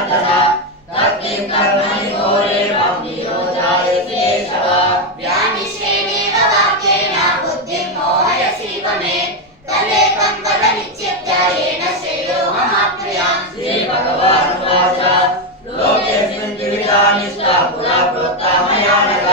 जनार्दन तत्किं कर्मणि घोरे भक्तियोजायसि केशव व्यामिश्रेणेव वाक्येन बुद्धिं मोहयसीव मे तदेकं वद निश्चित्य येन श्रेयोऽहमाप्नुयाम्। श्रीभगवानुवाच लोकेऽस्मिन् द्विविधा निष्ठा पुरा प्रोक्ता मया नघ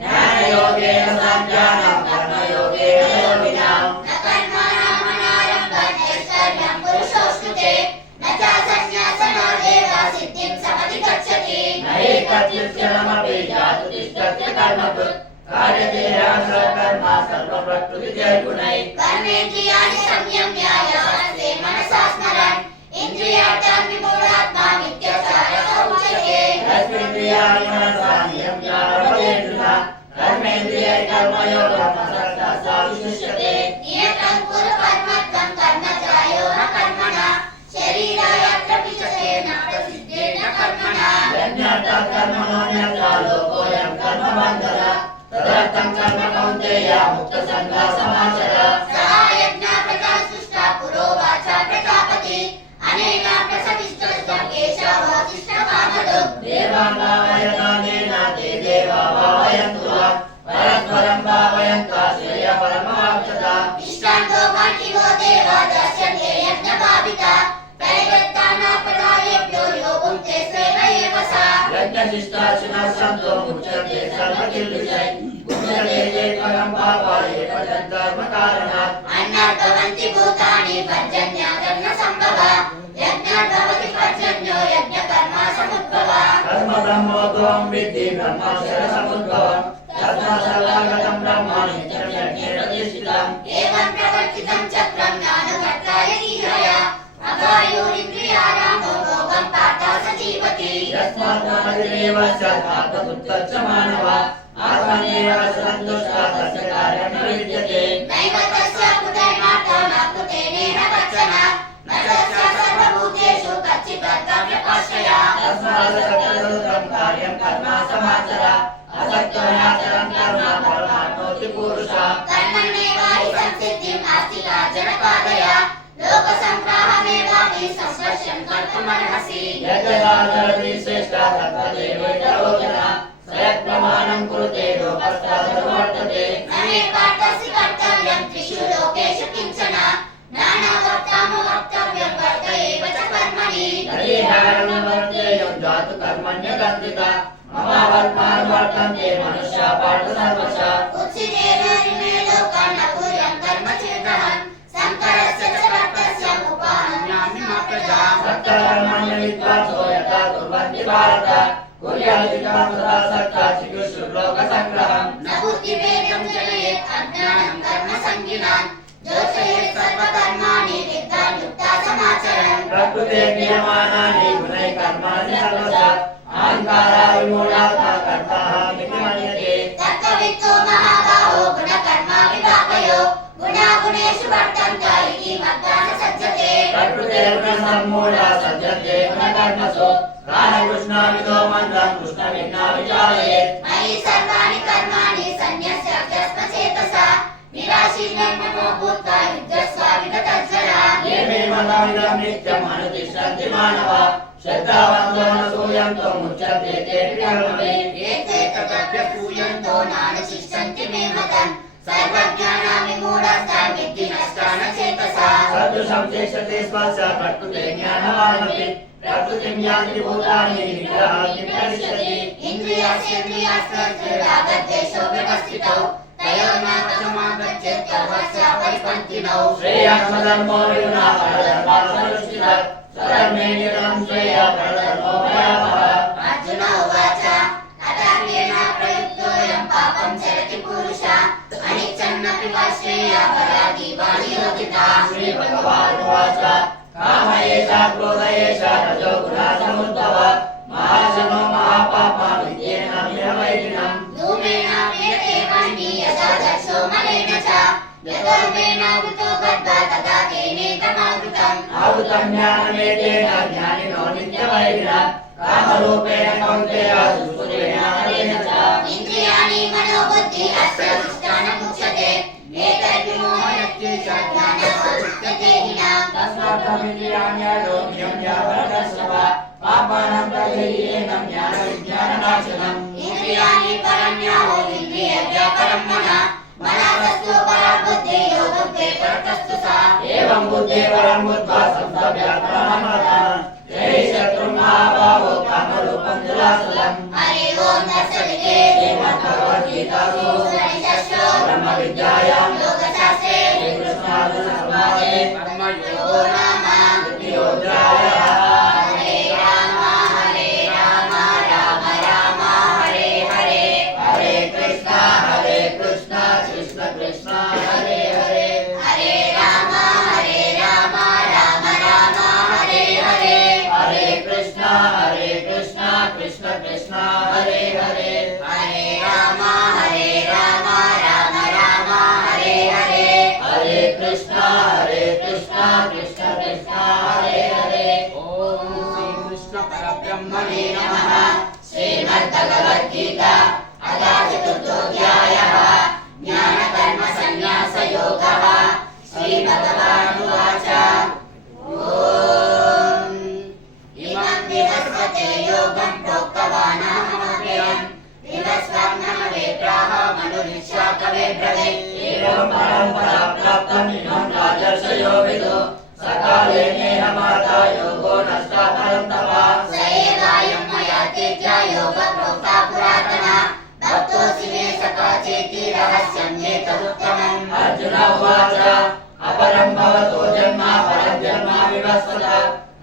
ज्ञानयोगेन साङ्ख्यानां कर्मयोगेन योगिनां न कर्मणामनारम्भं नैष्कर्म्यं पुरुषोऽश्नुते न च सन्न्यासनादेव सिद्धिं समधिगच्छति। न हि कच्चित् क्षणमपि जातु तिष्ठत्य कर्मकृत् कार्यते सकर्मा सर्वप्रकृतिजैर्गुणैः कर्मेन्द्रियाणि संयम्य यस्ते मनसा स्मरन् इन्द्रियार्थं विमूढात्मा मिथ्याचारः उच्यते। यस्मिन्द्रियाणि मनसा नियम्य रमतेर्जुन कर्मेन्द्रियैः कर्मयोगं असक्तः विशिष्यते। नियतं कुरु कर्मत्वं कर्म जायो न कर्मणा शरीरायात्र विचतेन प्रसिद्धेन कर्मणा। यज्ञार्थं कर्मणोऽन्यथा लोकोऽयं कर्मबन्धनः तदर्थं कर्म कौन्तेय मुक्तसङ्गः समाचर। सः यज्ञः प्रजा सृष्टा पुरोवाच प्रजापति अनेन प्रसविष्टोऽस्तं केशवोऽतिष्ठकामधुक्। देवान् भावयतानेन ते देवा भावयन्तु वः परस्परं भावयन्तः श्रेयपरमाप्तता। इष्टान्तो कान्तिवो देवा दर्शन्ते यज्ञभाविता परिदत्तानापदायेभ्यो यो भुङ्क्ते स्वेन एव सा। यज्ञशिष्टाशिनः सन्तो मुच्यते सर्वकिल्बिषैः मुच्यते ये परं पापा ये भजन्त कर्मकारणात्। अन्नात् भवन्ति भूतानि पर्जन्यादन्न सम्भवा यज्ञात् भवति पर्जन्यो यज्ञकर्मा समुद्भवा। कर्म ब्रह्मोद्भवं विद्धि ब्रह्माक्षरसमुद्भवम् तस्मात् सर्वगतं ब्रह्म नित्यं यज्ञे प्रतिष्ठितम्। एवं प्रवर्तितं चक्रं ज्ञानकर्ताय ईहया अगायोरिन्द्रियारामो भोगं पार्था स जीवति। यस्मात् मनदिरेव आत्मतुच्छ मानवः आत्मन्येव सन्तुष्टः तस्य कार्यं न विद्यते। नैव तस्य कृतैर्मार्था न कृतेनेह कश्चन न तस्य सर्वभूतेषु कच्चित् कर्तव्यपाश्रया। तस्मात् सत्यसुतं कार्यं कर्म समाचर असक्तो याचरन् कर्म परमाप्नोति पुरुषः। कर्मण्येव हि संसिद्धिम् आस्तिका जनकादय लोकसङ्ग्रहमेवापि संस्पर्शं कर्तुमर्हसि। यद्यदाचरति श्रेष्ठः तत्तदेवैतरोचनः स यत्प्रमाणं कुरुते लोकस्तदनुवर्तते। न मे पार्थस्य कर्तव्यं त्रिषु लोकेषु किञ्चन नानावक्तामवक्तव्यं वर्त एव च कर्मणि। यदि ह्यवर्तेयं जातु कर्मण्यकर्तिता मम वर्त्मानुवर्तन्ते मनुष्याः पार्थ सर्वशः। उत्सितेन इमे लोका न कुर्यां कर्म चेदहं शङ्करस्य च भक्तस्य उपाहन्यामि प्रजा। सक्तकर्मण्य विद्वांसो यथा कुर्वन्ति भारत कुर्यादिकं सदा सक्ता चिकीर्षुर्लोकसङ्ग्रहम्। न बुद्धिभेदं जनयेत् अज्ञानं कर्मसङ्गिनां जोषयेत् सर्वकर्माणि विद्वान् युक्ता समाचरन्। प्रकृते क्रियमाणानि गुणैः कर्माणि सर्वशः अहङ्काराविमूढात्मा कर्ताः इति मन्यते। तत्त्ववित्तो महाबाहो गुणकर्मा विभागयो गुणागुणेषु वर्तन्त इति मत्वा न सज्जते। प्रकृते गुणसम्मूढा सज्जते गुणकर्मसु प्राणकृष्णाविदो मन्दं कृष्णभिन्ना विचारयेत्। मयि सर्वाणि कर्माणि सन्न्यस्य त्यक्तचेतसा निराशीर्निर्ममो भूत्वा युध्यस्व विगतज्वरा। ये मे मतमिदं नित्यम् अनुतिष्ठन्ति मानवाः श्रद्धावन्तो न सूयन्तो मुच्यन्ते तेऽपि कर्मभिः। एते तदभ्यसूयन्तो नानुतिष्ठन्ति मे मतम् सर्वज्ञानाविमूढस्तान् विद्धि नष्टान् चेतसा। सदृशं चेष्टते स्वस्य प्रकृते ज्ञानवानपि प्रकृतिं यान्ति भूतानि निग्रहः किं करिष्यति। इन्द्रियास्येन्द्रियास्त्ररागद्वेषौ व्यवस्थितौ तयोर्नावशमागच्छेत् सर्वस्य परिपन्थिनौ। श्रेयात्मधर्मो विगुणः परधर्मानुष्ठितः स्वधर्मे निरतं श्रेयः परधर्मो भयावहः। अर्जुन उवाच अथर्वेण प्रयुक्तोऽयं पापं चरति पुरुषः अनिच्छन्नपि वा श्रेयः पराधीवानि योगिताः। श्रीभगवानुवाच काम एषः क्रोध एषः रजो गुणः समुद्भवः महाशनो महापापा विद्येन विहवैरिणम्। धूमेन क्रियते वह्निः यथा दर्शो मलेन च यतोर्वेणावृतो गर्भः तथा तेनेदमावृतम्। आवृतं ज्ञानमेतेन ज्ञानिनो नित्यवैरिणः कामरूपेण कौन्तेय दुष्पूरेण हरेण च। इन्द्रियाणि मनोबुद्धि अस्य दुष्टानमुच्यते एतद्विमोहयत्येष ज्ञानः उच्यते हिनाम्। तस्मात् इन्द्रियाण्ययोग्यं यावदस्व पापान् राजयेनं ज्ञानविज्ञाननाशनम् इंद्रियाणि परम्याहो इंद्रियव्यापरं मनः मनसस्तु पराबुद्धि योगुद्धे परतस्तु सा एवं बुद्धे परं बुद्ध्वा संस्थाप्यात्मनः जय शत्रुं महाभावो कामरूपं जलासुरम् हरि ओम तत्सदिते श्रीमद्भगवद्गीतासु उपनिषत्सु ब्रह्मविद्यायां योगशास्त्रे श्रीकृष्णार्जुनसंवादे कर्मयोगो नाम द्वितीयोऽध्यायः। हरे राम राम राम हरे हरे हरे कृष्णा कृष्ण कृष्ण हरे हरे हरे राम राम राम हरे हरे हरे कृष्णा कृष्ण कृष्ण हरे हरे हरे राम राम राम हरे हरे हरे कृष्णा कृष्ण कृष्ण हरे हरे ओम श्री कृष्ण परब्रह्मणे नमः श्रीमद्भगवद्गीता अथा चतुर्थोऽध्यायः ज्ञानकर्मसन्न्यासयोगः श्रीभगवानुवाच ॐ इमं विवस्वते योगं प्रोक्तवानहमव्ययम् विवस्वन्नमवेत्राः मनुरिष्याकवे ब्रवीत् एवं परम्परा प्राप्तम् इमं राजर्षयो विदो सकाले नेह माता योगो नष्टा परन्तप स एवायं मया तेजा योगप्रोक्ता पुरातना भक्तोऽसि मे सखा चेति रहस्यं एतदुत्तमम् अर्जुन उवाच अपरं भवतो जन्म परं जन्म विवस्वत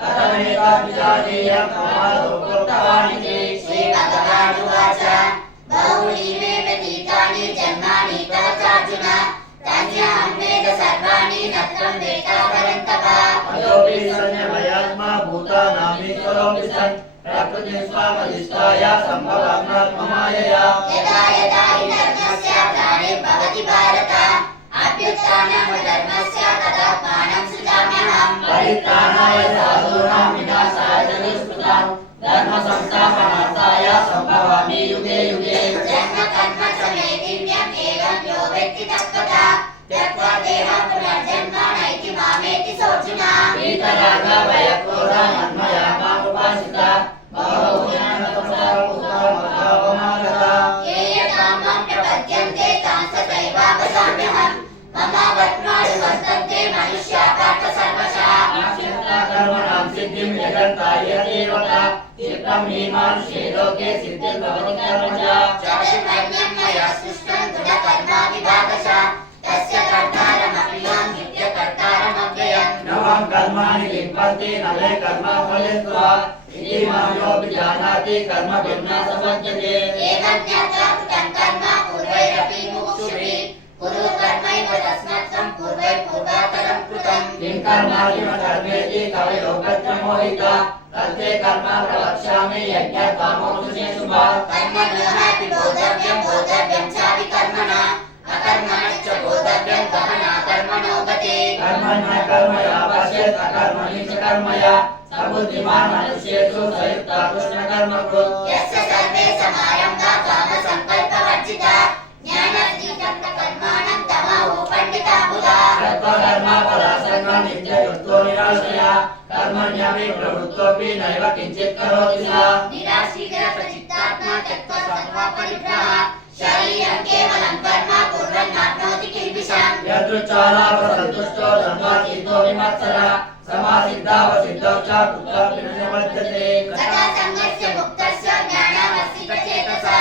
कथमेतद्विजानीयं समादो प्रोक्तवानिति श्रीभगवानुवाच बहूनि मे व्यतीतानि जन्मानि तव चार्जुन तान्यहं वेद सर्वाणि न त्वं वेत्ता परन्तप अयोऽपि सन्न्यमयात्मा भूतानामीश्वरोऽपि सन् प्रकृतिं स्वामधिष्ठाय सम्भवात्मात्ममायया यदा यदा हि धर्मस्य ग्लानिर्भवति भारत अभ्युत्थानमधर्मस्य तदात्मानं सृजाम्यहम् परित्राणाय साधूनां विनाशाय च दुष्कृतां धर्मसंस्थापनार्थाय सम्भवामि युगे युगे जन्म कर्म च मे दिव्यम् एवं यो वेत्ति तत्त्वता त्यक्त्वा देहं पुनर्जन्म नैति मामेति सोऽर्जुन वीतरागभयक्रोधमन्मया मामुपासिता बहुज्ञानतपसापमागता ये यथा मां प्रपद्यन्ते तां सदैवावसाम्यहम् मम वर्त्मानि वर्तन्ते मनुष्या पार्थ सर्वशः कर्मणां सिद्धिं यजन्ता ये देवता चित्तं हि मानुषे लोके सिद्धिर्भवति कर्मजा चतुर्वर्ण्यं मया सृष्टं गुणकर्माविभागशः तस्य कर्तारमपि मां नित्यकर्तारमव्ययम् नवं कर्माणि लिम्पन्ति नवे कर्मफले स्वा इति मां योऽभिजानाति कर्मभिन्ना समज्जते एवं ज्ञात्वा कृतं कर्म पूर्वैरपि मुमुक्षुभिः कुरु कर्मैव तस्मात् त्वं पूर्वातरं कृतम् किं कर्मादिमकर्मेति कवयो गच्छमोहिता तत्ते कर्म प्रवक्ष्यामि यज्ञकामोक्षे शुभा कर्मण्येहापि बोधव्यं चाभिकर्मणा अकर्मणश्च बोधव्यं गहना कर्मणो गते कर्मण्य कर्मया पश्येत् अकर्मणि च कर्मया स बुद्धिमान् मनुष्येषु स युक्तः कृष्णकर्मकृत् यस्य सर्वे समारम्भा कामसङ्कल्पवर्जिता ज्ञानातीतकर्माणं तमाहुः पंडिता बुधा कर्मफलासङ्गं नित्ययुक्तो निराशया कर्मण्यपि प्रवृत्तोऽपि नैव किञ्चित् करोति सा निराशीकृतचित्तात्मा त्यक्त्वा सर्वपरिग्रहः शरीरं केवलं कर्म कुर्वन्नाप्नोति किल्बिषम् यदृच्छालाभसन्तुष्टो धर्मातीतो विमत्सरः समासिद्धावसिद्धौ च कुत्रापि न निबध्यते तथा संगस्य मुक्तस्य ज्ञानावस्थितचेतसा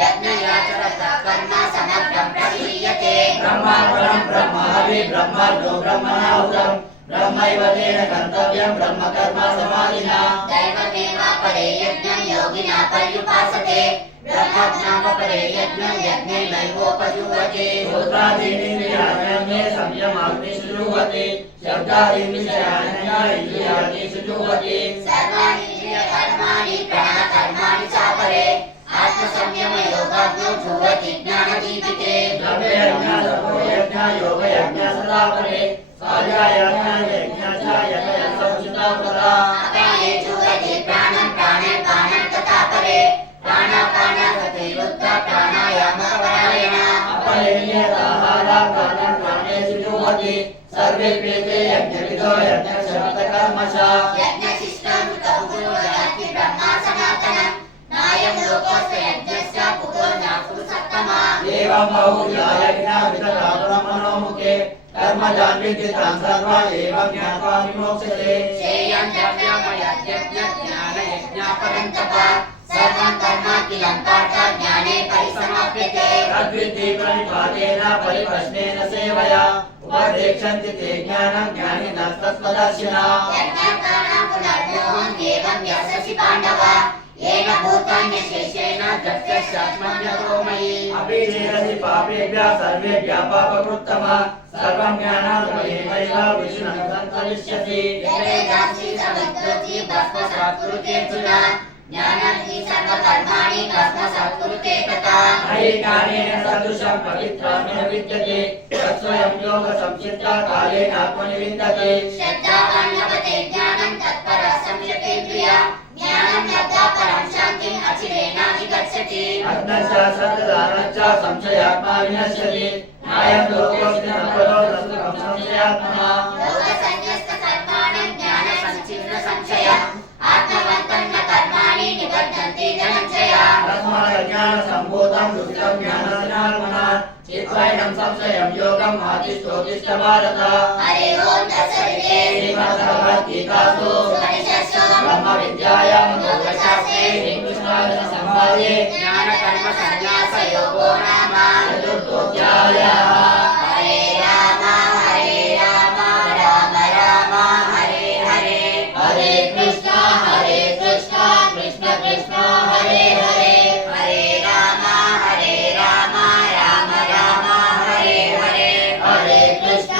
यज्ञयाचरता कर्म समग्रं प्रलीयते ब्रह्मार्पणं ब्रह्माहवि ब्रह्मार्पो ब्रह्मणाहुतं ब्रह्मैव तेन गन्तव्यं ब्रह्मकर्म समाधिना दैवमेवापरे यज्ञं योगिना पर्युपासते ब्रह्मज्ञापरे यज्ञं यज्ञैनैवोपजुह्वते श्रोत्रादीनिन्द्रियाण्ये संयमाग्निषु जुह्वति शब्दादीनिन्द्रियाण्येन्द्रियाग्निषु जुह्वति सर्वाणीन्द्रियकर्माणि प्राणकर्माणि चापरे आत्मसंयमयोगाग्नौ जुह्वति ज्ञानदीपिते द्रव्ययज्ञ योगयज्ञ सदापरे स्वाध्यायज्ञ च यज्ञसमुचितापरा अपाये जुह्वति प्राणं प्राणापानं तथा परे प्राणापानागतिरुद्ध प्राणायामपरायण अपरेण्यताहारा प्राणं प्राणेषु जुह्वति सर्वे प्रीते यज्ञविदो यज्ञशब्दकर्मशः यज्ञशिष्टामृतौ गुरुयाति ब्रह्मासना एवं बहुव्यायज्ञा विदधातुरमनोमुखे कर्मजान्विदितां सर्वा एवं ज्ञात्वा विमोक्ष्यते श्रेयं द्रव्यमयज्ञज्ञानयज्ञापरन्तप सर्वं कर्माखिलं पार्थ ज्ञाने परिसमाप्यते तद्विद्धि प्रणिपातेन परिप्रश्नेन सेवया उपदेक्षन्ति ते ज्ञानं ज्ञानिनस्तत्त्वदर्शिनः यज्ञानां पुनर्मोहम् एवं यशसि पाण्डव येन भूतान्यशेषेण दक्षस्यात्मं यतो मयि अभिचेरसि पापेभ्यः सर्वेभ्यः पापकृत्तमः सर्वं ज्ञानामयेनैव विष्णुं सन्तरिष्यसि यदेदांसि समिद्धोति भस्मसात्कुरुते अर्जुन ज्ञानं हि सर्वकर्माणि भस्मसात्कुरुते तथा अहिकानेन सदृशं पवित्रमेव विद्यते तत्स्वयं योगसंसिद्धा कालेन आत्मनि विन्दते श्रद्धावान् लभते ज्ञानं तत्परः संयतेन्द्रिया ज्ञानं लब्ध्वा परं शान्तिम् अचिरेणाधिगच्छति अग्नश्च सतदानश्च संशयात्मा विनश्यति नायं लोकोऽस्ति न परो तस्य संशयात्मनः लोकसंन्यस्तकर्माणं ज्ञानसञ्चिन्नसंशयम् आत्मवन्तं न कर्माणि निबध्यन्ति धनञ्जय तस्मादज्ञानसम्भूतं दुष्टं ज्ञानस्यात्मनः चित्वैनं संशयं योगं आतिष्ठोतिष्ठ भारत हरि ओं तत्सदिते श्रीमद्भगवद्गीतासु उपनिषत्सु ब्रह्मविद्यायां योगशास्त्रे श्रीकृष्णार्जुनसंवादे ज्ञानकर्मसन्न्यासयोगो नाम चतुर्थोऽध्यायः हरे राम राम राम हरे हरे हरे कृष्ण कृष्ण कृष्ण हरे हरे हरे राम राम राम हरे हरे हरे कृष्ण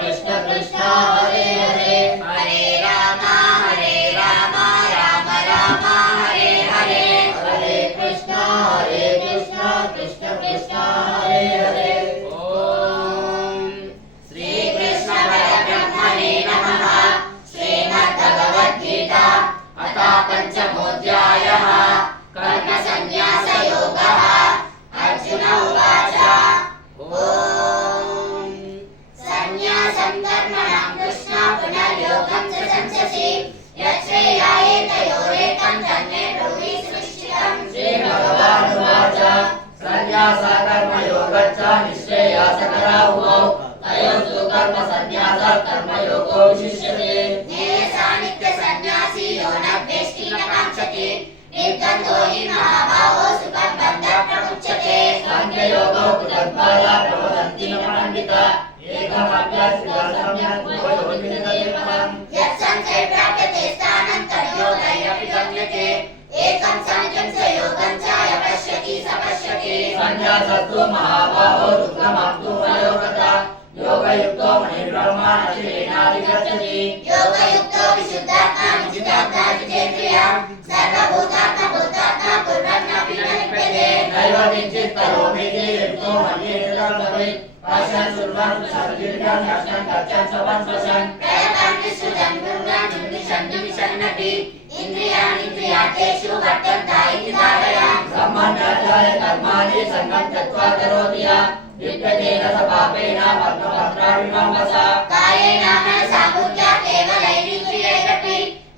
कृष्ण कृष्ण हरे हरे हरे राम राम राम हरे हरे हरे कृष्ण कृष्ण कृष्ण हरे हरे ॐ श्रीकृष्ण परब्रह्मणे नमः श्रीमद्भगवद्गीता अथ पञ्चमोऽध्यायः कर्मसन्न्यासयोगः अर्जुन उवाच ॐ सन्न्यासं कर्मणां कृष्ण पुनर्योगं च संससि यच्छ्रेयाय तयोरेकं तन्मे ब्रूहि सुनिश्चितम् श्रीभगवानुवाच सन्न्यासकर्मयोगश्च निःश्रेयसकरावुभौ तयोस्तु कर्मसन्न्यासः कर्मयोगो विशिष्यते नित्यसन्न्यासी यो न द्वेष्टि न काङ्क्षति निर्द्वन्द्वो हि महाभावो सुखं बन्धः प्रमुच्यते साङ्ख्ययोगो कृतद्वारा प्रवदन्ति न पण्डिता एकमभ्यासितः सम्यक् भूयोनिर्गतिफलम् यत्सङ्ख्ये प्राप्यते स्थानं तद्योगैरपि गम्यते एकं साङ्ख्यं च योगं च यः पश्यति स पश्यति सन्न्यासस्तु महाबाहो दुःखमाप्तु मयोगता योगयुक्तो मणिब्रह्माणशिलेनाधिगच्छति योगयुक्तो विशुद्धात्मा विजितात्मा जितेन्द्रिया सर्वभूतात्मा कुर्वन्नपि न लिप्यते नैव किञ्चित् करोमीति युक्तो मन्येतरं भवेत् पश्यन् शृण्वन् सर्वदीर्घं नश्यन् गच्छन् शवन् स्वशन् प्रयतान् विसृजन् गुरुणान् उन्मिषन् निमिषन्नपि इन्द्रियाणीन्द्रियार्थेषु वर्तन्ते इति धारयाम् ब्रह्मण्याध्याय कर्माणि सङ्गं त्यक्त्वा करोति यः लिप्यतेन स पापेन पद्मपत्राविमंसा कायेन मनसा बुद्ध्या केवलैरिन्द्रियैरपि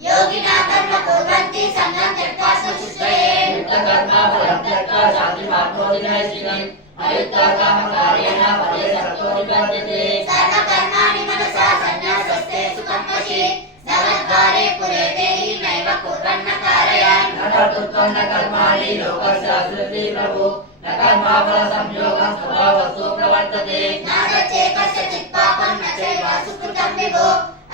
योगिना कर्म कुर्वन्ति सङ्गं त्यक्त्वा स्वशुद्धये युक्तकर्मा फलं त्यक्त्वा शान्तिमाप्नोति नैष्ठिकम् अयुक्तकामकार्येण फले सतो निबध्यते सर्वकर्माणि मनसा सन्न्यासस्ते सुखं वशि नवद्वारे पुरे देहि नैव कुर्वन्न कारयान् न कर्तृत्वं न कर्माणि लोकशास्त्रति प्रभु न कर्माफलसंयोगं स्वभावस्तु प्रवर्तते नागच्छे कस्यचित् पापं न चैव सुकृतं विभो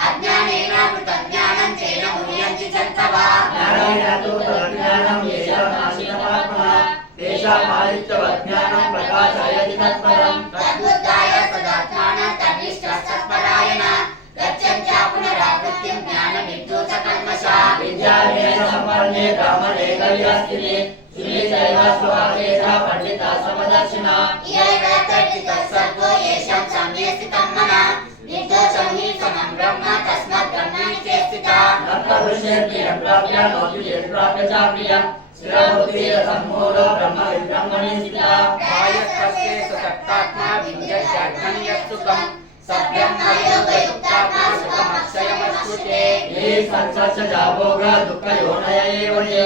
अज्ञानेनावृतं ज्ञानं तेन मुह्यन्ति जन्तवः ज्ञानेन तु तदज्ञानं येषां नाशितमात्मनः तेषामादित्यवज्ञानं प्रकाशयति तत्परम् तद्बुद्धाय सदात्मानः तन्निष्ठः सत्परायणः गच्छन्त्या पुनरावृत्तिं ज्ञाननिर्धूतकल्मषा विद्यार्हेण सम्पन्ने ब्राह्मणे कविरस्तिने सुरे चैव स्वभावे च पण्डिता समदर्शिनः यैव तर्जितः सर्वो येषां सम्ये स्थितं मनः निर्दोषं हि समं ब्रह्म तस्मात् ब्रह्मणि चे स्थितः न प्रविशेद्भियं प्राप्य नोऽपि यत्प्राप्य च प्रियम् स्थिरबुद्धिरसम्मूढो ब्रह्मणि स्थितः कायस्तस्ये सतक्तात्मा विद्यत्यात्मनि यत्सुखम् सब्रह्मयोगयुक्तात्मा सुखमक्षयमश्नुते ये संसस्य भोग दुःखयोनय एव ये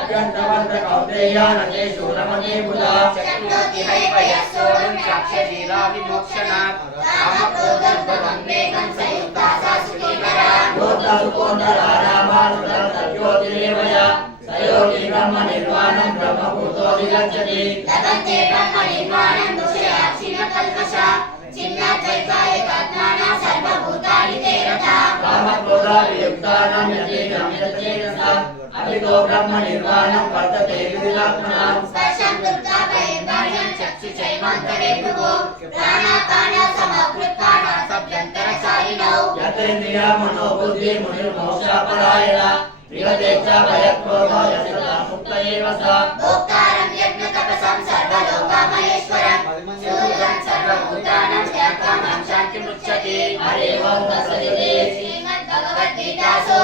अत्यन्तवन्त कौन्तेय न ते शूरमते बुधा शक्नोति हैव यः सोढुं साक्ष्यशीला विमोक्षणात् कामक्रोधोद्भवं वेगं संयुक्ता सा सुखी नरा योगसुकोन्दरारामासुरतज्योतिरेव य स योगी ब्रह्मनिर्वाणं ब्रह्मभूतोऽधिगच्छति लभन्ते ब्रह्मनिर्वाणं दोषयाक्षिणकल्मषा छिन्नाद्वैतायकात्माना सर्वभूतानि ते रता कामक्रोधावियुक्तानां यतीनां यतचेतसां अभितो ब्रह्मनिर्वाणं वर्तते विदितात्मनां स्पर्शं दुर्गाभयेन्द्राणां चक्षुषैवान्तरे भ्रुवो प्राणापानसमकृत्वा नासभ्यन्तरचारिणौ यतेन्द्रियमनोबुद्धिमुनिर्मोक्षापरायण विगतेच्छा भयक्रोधो यशसा मुक्त एव स भोक्तारं यज्ञतपसं सर्वलोकामहेश्वरं सूर्यं सर्वभूतानां त्यागां शान्तिमुच्यते हरि ओं तत्सदिति श्रीमद्भगवद्गीतासु